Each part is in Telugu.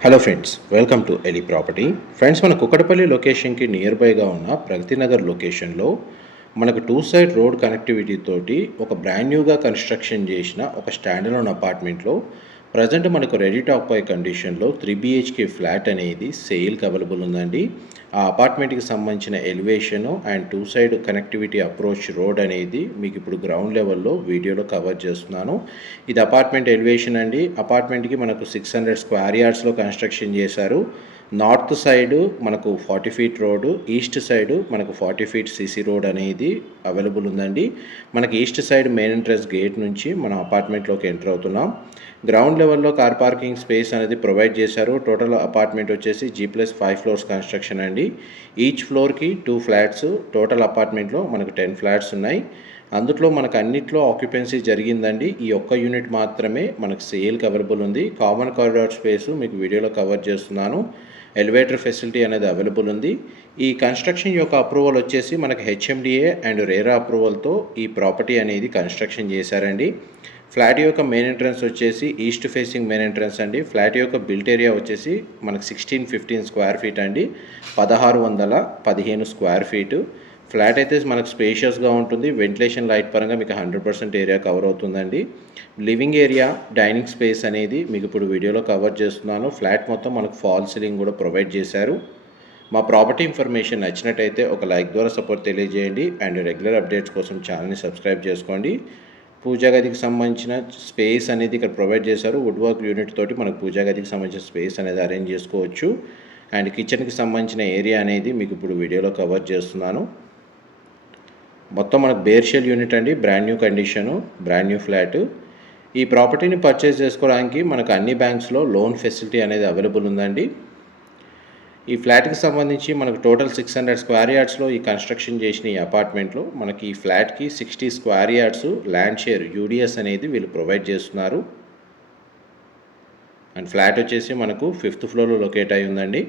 Hello friends welcome to Eli property friends మన కుక్కడపల్లి లొకేషన్కి నియర్ బైగా ఉన్న ప్రగతి నగర్ లొకేషన్లో మనకు టూ సైడ్ రోడ్ కనెక్టివిటీ తోటి ఒక బ్రాండ్ న్యూగా కన్స్ట్రక్షన్ చేసిన ఒక స్టాండర్డ్ అపార్ట్మెంట్లో ప్రజెంట్ మనకు రెడీ టాక్ పై కండిషన్లో త్రీ బిహెచ్కే ఫ్లాట్ అనేది సేల్కి అవైలబుల్ ఉందండి. ఆ అపార్ట్మెంట్కి సంబంధించిన elevation and two side connectivity approach road అనేది మీకు ఇప్పుడు గ్రౌండ్ లెవెల్లో వీడియోలో కవర్ చేస్తున్నాను. ఇది అపార్ట్మెంట్ ఎలివేషన్ అండి. అపార్ట్మెంట్కి మనకు సిక్స్ హండ్రెడ్ స్క్వేర్ యార్డ్స్లో కన్స్ట్రక్షన్ చేశారు. నార్త్ సైడు మనకు forty feet road east side మనకు ఫార్టీ ఫీట్ సీసీ రోడ్ అనేది అవైలబుల్ ఉందండి. మనకి east side main entrance gate నుంచి మనం అపార్ట్మెంట్లోకి ఎంటర్ అవుతున్నాం. గ్రౌండ్ లెవెల్లో కార్ పార్కింగ్ స్పేస్ అనేది ప్రొవైడ్ చేశారు. టోటల్ అపార్ట్మెంట్ వచ్చేసి G plus five floors construction అండి. ఈచ్ ఫ్లోర్కి టూ ఫ్లాట్స్ టోటల్ అపార్ట్మెంట్లో మనకు టెన్ ఫ్లాట్స్ ఉన్నాయి. అందులో మనకు అన్నిట్లో ఆక్యుపెన్సీ జరిగిందండి. ఈ ఒక్క యూనిట్ మాత్రమే మనకు సేల్కి అవైలబుల్ ఉంది. కామన్ కారిడార్ స్పేస్ మీకు వీడియోలో కవర్ చేస్తున్నాను. ఎలివేటర్ ఫెసిలిటీ అనేది అవైలబుల్ ఉంది. ఈ కన్స్ట్రక్షన్ యొక్క అప్రూవల్ వచ్చేసి మనకు హెచ్ఎండిఏ అండ్ రేరా అప్రూవల్తో ఈ ప్రాపర్టీ అనేది కన్స్ట్రక్షన్ చేశారండి. ఫ్లాట్ యొక్క మెయిన్ ఎంట్రన్స్ వచ్చేసి ఈస్ట్ ఫేసింగ్ మెయిన్ ఎంట్రన్స్ అండి. ఫ్లాట్ యొక్క బిల్ట్ ఏరియా వచ్చేసి మనకు సిక్స్టీన్ ఫిఫ్టీన్ స్క్వేర్ ఫీట్ అండి. పదహారు వందల పదిహేను స్క్వేర్ ఫీటు. ఫ్లాట్ అయితే మనకు స్పేషియస్గా ఉంటుంది. వెంటిలేషన్ లైట్ పరంగా మీకు హండ్రెడ్ పర్సెంట్ ఏరియా కవర్ అవుతుందండి. లివింగ్ ఏరియా డైనింగ్ స్పేస్ అనేది మీకు ఇప్పుడు వీడియోలో కవర్ చేస్తున్నాను. ఫ్లాట్ మొత్తం మనకు ఫాల్ సీలింగ్ కూడా ప్రొవైడ్ చేశారు. మా ప్రాపర్టీ ఇన్ఫర్మేషన్ నచ్చినట్టయితే ఒక లైక్ ద్వారా సపోర్ట్ తెలియజేయండి. అండ్ రెగ్యులర్ అప్డేట్స్ కోసం ఛానల్ని సబ్స్క్రైబ్ చేసుకోండి. పూజా గదికి సంబంధించిన స్పేస్ అనేది ఇక్కడ ప్రొవైడ్ చేశారు. వుడ్ వర్క్ యూనిట్ తోటి మనకు పూజా గదికి సంబంధించిన స్పేస్ అనేది అరేంజ్ చేసుకోవచ్చు. అండ్ కిచెన్కి సంబంధించిన ఏరియా అనేది మీకు ఇప్పుడు వీడియోలో కవర్ చేస్తున్నాను. మొత్తం మనకు బేర్షెల్ యూనిట్ అండి brand new condition brand new flat ఈ ప్రాపర్టీని పర్చేస్ చేసుకోవడానికి మనకు అన్ని బ్యాంక్స్లో లోన్ ఫెసిలిటీ అనేది అవైలబుల్ ఉందండి. ఈ ఫ్లాట్కి సంబంధించి మనకు టోటల్ సిక్స్ హండ్రెడ్ స్క్వేర్ యార్డ్స్లో ఈ కన్స్ట్రక్షన్ చేసిన ఈ అపార్ట్మెంట్లో మనకి ఈ ఫ్లాట్కి sixty square yards land share UDS అనేది వీళ్ళు ప్రొవైడ్ చేస్తున్నారు. అండ్ ఫ్లాట్ వచ్చేసి మనకు ఫిఫ్త్ ఫ్లోర్లో లొకేట్ అయి ఉందండి.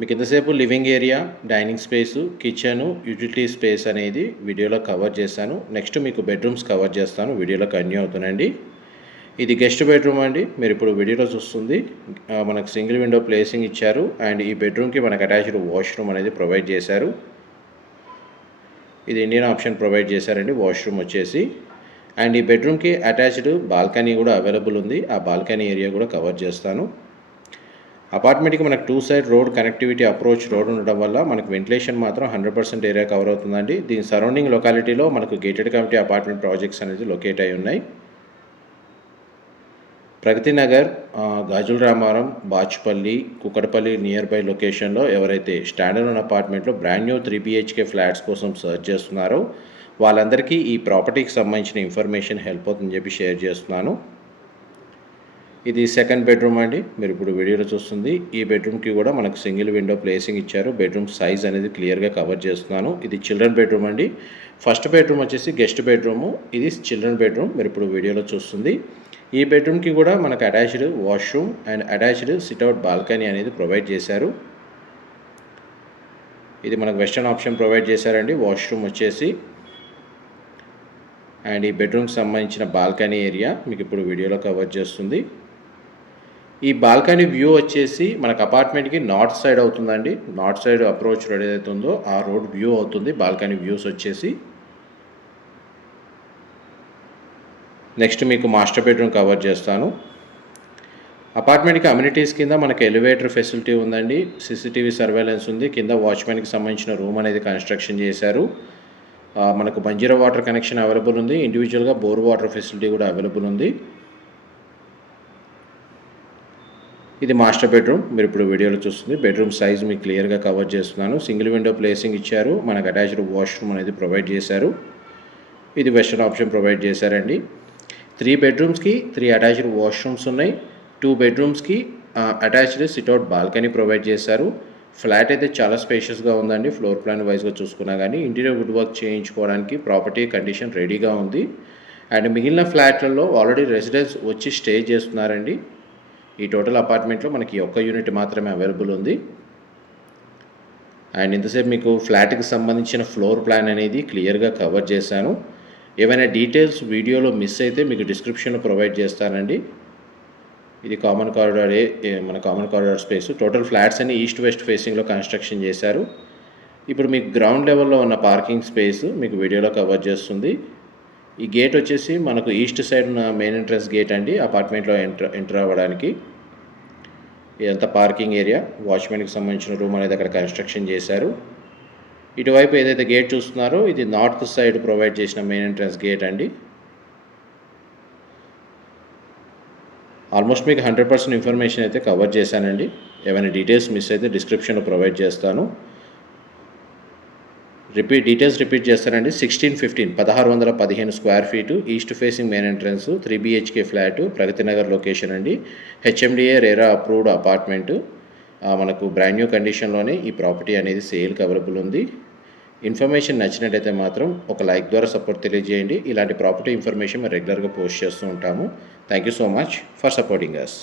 మీకు ఎంతసేపు living area dining space kitchen utility space అనేది వీడియోలో కవర్ చేశాను నెక్స్ట్ మీకు బెడ్రూమ్స్ కవర్ చేస్తాను. వీడియోలో కన్యూ అవుతుందండి ఇది గెస్ట్ బెడ్రూమ్ అండి. మీరు ఇప్పుడు వీడియోలో చూస్తుంది. మనకు సింగిల్ విండో ప్లేసింగ్ ఇచ్చారు. అండ్ ఈ బెడ్రూమ్కి మనకు అటాచ్డ్ వాష్రూమ్ అనేది ప్రొవైడ్ చేశారు. ఇది ఇండియన్ ఆప్షన్ ప్రొవైడ్ చేశారండి. వాష్రూమ్ వచ్చేసి. అండ్ ఈ బెడ్రూమ్కి అటాచ్డ్ బాల్కనీ కూడా అవైలబుల్ ఉంది. ఆ బాల్కనీ ఏరియా కూడా కవర్ చేస్తాను. అపార్ట్మెంట్కి మనకు two side road connectivity approach road ఉండడం వల్ల మనకు వెంటిలేషన్ మాత్రం హండ్రెడ్ పర్సెంట్ ఏరియా కవర్ అవుతుందండి. దీని సరౌండింగ్ లొకాలిటీలో మనకు గేటెడ్ కమిటీ అపార్ట్మెంట్ ప్రాజెక్ట్స్ అనేది లొకేట్ అయి ఉన్నాయి. ప్రగతి నగర్ గాజుల రామారం బాచుపల్లి కుక్కడపల్లి నియర్ బై లొకేషన్లో ఎవరైతే స్టాండర్డ్ ఉన్న అపార్ట్మెంట్లో brand new three BHK flats కోసం సర్చ్ చేస్తున్నారో వాళ్ళందరికీ ఈ ప్రాపర్టీకి సంబంధించిన ఇన్ఫర్మేషన్ హెల్ప్ అవుతుందని చెప్పి షేర్ చేస్తున్నాను. ఇది సెకండ్ బెడ్రూమ్ అండి. మీరు ఇప్పుడు వీడియోలో చూస్తుంది. ఈ బెడ్రూమ్కి కూడా మనకు సింగిల్ విండో ప్లేసింగ్ ఇచ్చారు. బెడ్రూమ్ సైజ్ అనేది క్లియర్గా కవర్ చేస్తున్నాను. ఇది చిల్డ్రన్ బెడ్రూమ్ అండి. ఫస్ట్ బెడ్రూమ్ వచ్చేసి గెస్ట్ బెడ్రూము ఇది చిల్డ్రన్ బెడ్రూమ్ మీరు ఇప్పుడు వీడియోలో చూస్తుంది. ఈ బెడ్రూమ్కి కూడా మనకు attached washroom and attached sit out balcony అనేది ప్రొవైడ్ చేశారు. ఇది మనకు వెస్టర్న్ ఆప్షన్ ప్రొవైడ్ చేశారండి. వాష్రూమ్ వచ్చేసి. అండ్ ఈ బెడ్రూమ్కి సంబంధించిన బాల్కనీ ఏరియా మీకు ఇప్పుడు వీడియోలో కవర్ చేస్తుంది. ఈ బాల్కనీ వ్యూ వచ్చేసి మనకు అపార్ట్మెంట్కి నార్త్ సైడ్ అవుతుందండి. నార్త్ సైడ్ అప్రోచ్ రోడ్ ఏదైతే ఉందో ఆ రోడ్ వ్యూ అవుతుంది. బాల్కనీ వ్యూస్ వచ్చేసి. నెక్స్ట్ మీకు మాస్టర్ బెడ్రూమ్ కవర్ చేస్తాను. అపార్ట్మెంట్కి అమ్యూనిటీస్ కింద మనకి ఎలివేటర్ ఫెసిలిటీ ఉందండి. సీసీటీవీ సర్వేలెన్స్ ఉంది. కింద వాచ్మెన్కి సంబంధించిన రూమ్ అనేది కన్స్ట్రక్షన్ చేశారు. మనకు బంజీరా వాటర్ కనెక్షన్ అవైలబుల్ ఉంది. ఇండివిజువల్గా బోర్ వాటర్ ఫెసిలిటీ కూడా అవైలబుల్ ఉంది. ఇది మాస్టర్ బెడ్రూమ్. మీరు ఇప్పుడు వీడియోలో చూస్తుంది. బెడ్రూమ్ సైజ్ మీకు క్లియర్గా కవర్ చేస్తున్నాను. సింగిల్ విండో ప్లేసింగ్ ఇచ్చారు. మనకు అటాచ్డ్ వాష్రూమ్ అనేది ప్రొవైడ్ చేశారు. ఇది వెస్టర్న్ ఆప్షన్ ప్రొవైడ్ చేశారండి. త్రీ బెడ్రూమ్స్కి త్రీ అటాచ్డ్ వాష్రూమ్స్ ఉన్నాయి. Two బెడ్రూమ్స్కి attached sit out balcony provide చేశారు. ఫ్లాట్ అయితే చాలా స్పేషియస్గా ఉందండి. ఫ్లోర్ ప్లాన్ వైజ్గా చూసుకున్నా కానీ ఇంటీరియర్ వుడ్ వర్క్ చేయించుకోవడానికి ప్రాపర్టీ కండిషన్ రెడీగా ఉంది. అండ్ మిగిలిన ఫ్లాట్లలో ఆల్రెడీ రెసిడెన్స్ వచ్చి స్టే చేస్తున్నారండి. ఈ టోటల్ అపార్ట్మెంట్లో మనకి ఒక్క యూనిట్ మాత్రమే అవైలబుల్ ఉంది. అండ్ ఇంతసేపు మీకు ఫ్లాట్కి సంబంధించిన ఫ్లోర్ ప్లాన్ అనేది క్లియర్గా కవర్ చేశాను. ఏవైనా డీటెయిల్స్ వీడియోలో మిస్ అయితే మీకు డిస్క్రిప్షన్లో ప్రొవైడ్ చేస్తానండి. ఇది కామన్ కారిడార్ ఏ- మన common corridor space. Total flats అన్ని ఈస్ట్ వెస్ట్ ఫేసింగ్లో కన్స్ట్రక్షన్ చేశారు. ఇప్పుడు మీకు గ్రౌండ్ లెవెల్లో ఉన్న పార్కింగ్ స్పేస్ మీకు వీడియోలో కవర్ చేస్తుంది. ఈ గేట్ వచ్చేసి మనకు ఈస్ట్ సైడ్ ఉన్న మెయిన్ ఎంట్రన్స్ గేట్ అండి. అపార్ట్మెంట్లో ఎంటర్ ఎంటర్ అవ్వడానికి. ఇదంతా పార్కింగ్ ఏరియా వాచ్మెన్కి సంబంధించిన రూమ్ అనేది అక్కడ కన్స్ట్రక్షన్ చేశారు. ఇటువైపు ఏదైతే గేట్ చూస్తున్నారో ఇది నార్త్ సైడ్ ప్రొవైడ్ చేసిన మెయిన్ ఎంట్రన్స్ గేట్ అండి. ఆల్మోస్ట్ మీకు హండ్రెడ్ పర్సెంట్ ఇన్ఫర్మేషన్ అయితే కవర్ చేశానండి. ఏమైనా డీటెయిల్స్ మిస్ అయితే డిస్క్రిప్షన్లో ప్రొవైడ్ చేస్తాను. రిపీట్ డీటెయిల్స్ రిపీట్ చేస్తానండి. సిక్స్టీన్ ఫిఫ్టీన్ పదహారు వందల పదిహేను square feet east facing main entrance three BHK flat Pragathi Nagar location అండి. HMDA RERA approved apartment. మనకు బ్రాండ్ న్యూ కండిషన్లోనే ఈ ప్రాపర్టీ అనేది సేల్కి అవైలబుల్ ఉంది. ఇన్ఫర్మేషన్ నచ్చినట్టయితే మాత్రం ఒక లైక్ ద్వారా సపోర్ట్ తెలియజేయండి. ఇలాంటి ప్రాపర్టీ ఇన్ఫర్మేషన్ మేము రెగ్యులర్గా పోస్ట్ చేస్తూ ఉంటాము. Thank you so much for supporting us